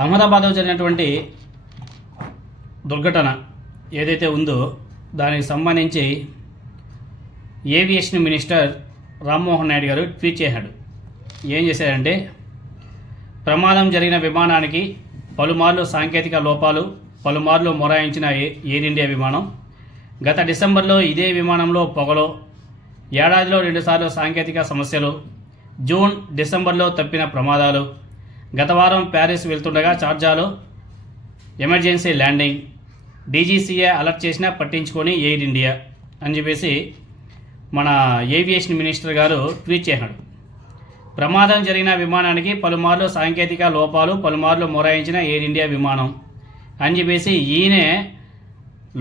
అహ్మదాబాద్లో జరిగినటువంటి దుర్ఘటన ఏదైతే ఉందో దానికి సంబంధించి ఏవియేషన్ మినిస్టర్ రామ్మోహన్ నాయుడు గారు ట్వీట్ చేశాడు. ఏం చేశారంటే ప్రమాదం జరిగిన విమానానికి పలుమార్లు సాంకేతిక లోపాలు పలుమార్లు మొరాయించిన ఏ- ఎయిర్ ఇండియా విమానం గత డిసెంబర్లో ఇదే విమానంలో పొగలో ఏడాదిలో రెండుసార్లు సాంకేతిక సమస్యలు జూన్ డిసెంబర్లో తప్పిన ప్రమాదాలు గత వారం ప్యారిస్ వెళ్తుండగా చార్జాలో ఎమర్జెన్సీ ల్యాండింగ్. డీజీసీఏ అలర్ట్ చేసినా పట్టించుకొని ఎయిర్ ఇండియా అని చెప్పేసి మన ఏవియేషన్ మినిస్టర్ గారు ట్వీట్ చేశాడు ప్రమాదం జరిగిన విమానానికి పలుమార్లు సాంకేతిక లోపాలు పలుమార్లు మొరాయించిన ఎయిర్ ఇండియా విమానం అని చెప్పేసి ఈయనే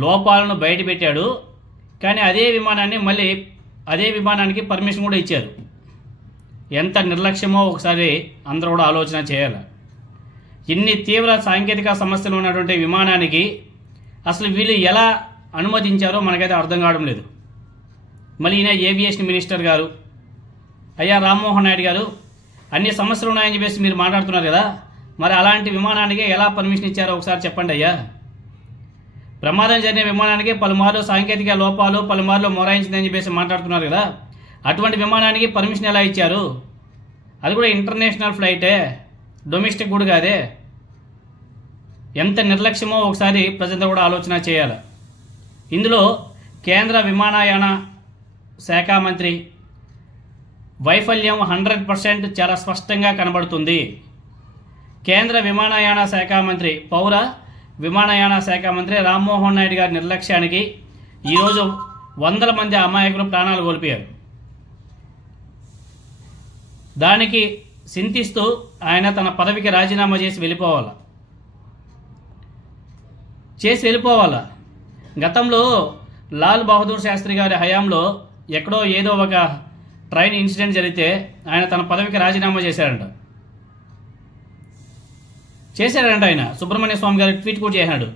లోపాలను బయటపెట్టాడు. కానీ అదే విమానాన్ని మళ్ళీ అదే విమానానికి పర్మిషన్ కూడా ఇచ్చారు. ఎంత నిర్లక్ష్యమో ఒకసారి అందరూ కూడా ఆలోచన చేయాలి. ఇన్ని తీవ్ర సాంకేతిక సమస్యలు ఉన్నటువంటి విమానానికి అసలు వీళ్ళు ఎలా అనుమతించారో మనకైతే అర్థం కావడం లేదు. మళ్ళీ ఈయన ఏవియేషన్ మినిస్టర్ గారు అయ్యా రామ్మోహన్ నాయుడు గారు అన్ని సమస్యలు ఉన్నాయని చెప్పేసి మీరు మాట్లాడుతున్నారు కదా మరి అలాంటి విమానానికి ఎలా పర్మిషన్ ఇచ్చారో ఒకసారి చెప్పండి అయ్యా. ప్రమాదం జరిగిన విమానానికి పలుమార్లు సాంకేతిక లోపాలు పలుమార్లు మొరాయించిందని చెప్పేసి మాట్లాడుతున్నారు కదా. అటువంటి విమానానికి పర్మిషన్ ఎలా ఇచ్చారు? అది కూడా ఇంటర్నేషనల్ ఫ్లైటే డొమెస్టిక్ కూడా కాదే. ఎంత నిర్లక్ష్యమో ఒకసారి ప్రజలంతా కూడా ఆలోచన చేయాలి. ఇందులో కేంద్ర విమానయాన శాఖ మంత్రి వైఫల్యం హండ్రెడ్ పర్సెంట్ చాలా స్పష్టంగా కనబడుతుంది. కేంద్ర విమానయాన శాఖ మంత్రి పౌర విమానయాన శాఖ మంత్రి రామ్మోహన్ నాయుడు గారి నిర్లక్ష్యానికి ఈరోజు వందల మంది అమాయకులు ప్రాణాలు కోల్పోయారు. దానికి చింతిస్తూ ఆయన తన పదవికి రాజీనామా చేసి వెళ్ళిపోవాలి? చేసి వెళ్ళిపోవాలా? గతంలో లాల్ బహదూర్ శాస్త్రి గారి హయాంలో ఎక్కడో ఏదో ఒక ట్రైన్ ఇన్సిడెంట్ జరిగితే ఆయన తన పదవికి రాజీనామా చేశాడంట. చేశాడంట ఆయన. సుబ్రహ్మణ్య స్వామి గారు ట్వీట్ కూడా చేశాడు.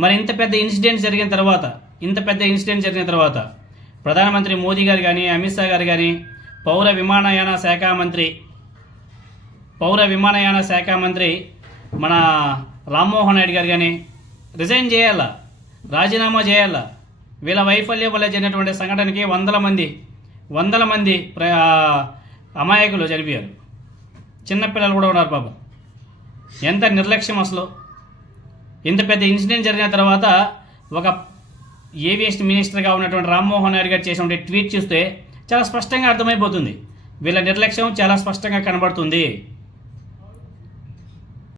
మరి ఇంత పెద్ద ఇన్సిడెంట్ జరిగిన తర్వాత ఇంత పెద్ద ఇన్సిడెంట్ జరిగిన తర్వాత ప్రధానమంత్రి మోదీ గారు కానీ అమిత్ షా గారు కానీ పౌర విమానయాన శాఖ మంత్రి పౌర విమానయాన శాఖ మంత్రి మన రామ్మోహన్ నాయుడు గారు కానీ రిజైన్ చేయాలా? రాజీనామా చేయాలా? వీళ్ళ వైఫల్యం వల్ల జరిగినటువంటి సంఘటనకి వందల మంది వందల మంది ప్ర అమాయకులు చనిపోయారు. చిన్నపిల్లలు కూడా ఉన్నారు పాపం ఎంత నిర్లక్ష్యం అసలు. ఇంత పెద్ద ఇన్సిడెంట్ జరిగిన తర్వాత ఒక ఏవియేషన్ మినిస్టర్గా ఉన్నటువంటి రామ్మోహన్ నాయుడు గారు చేసినటువంటి ట్వీట్ చూస్తే చాలా స్పష్టంగా అర్థమైపోతుంది. వీళ్ళ నిర్లక్ష్యం చాలా స్పష్టంగా కనబడుతుంది.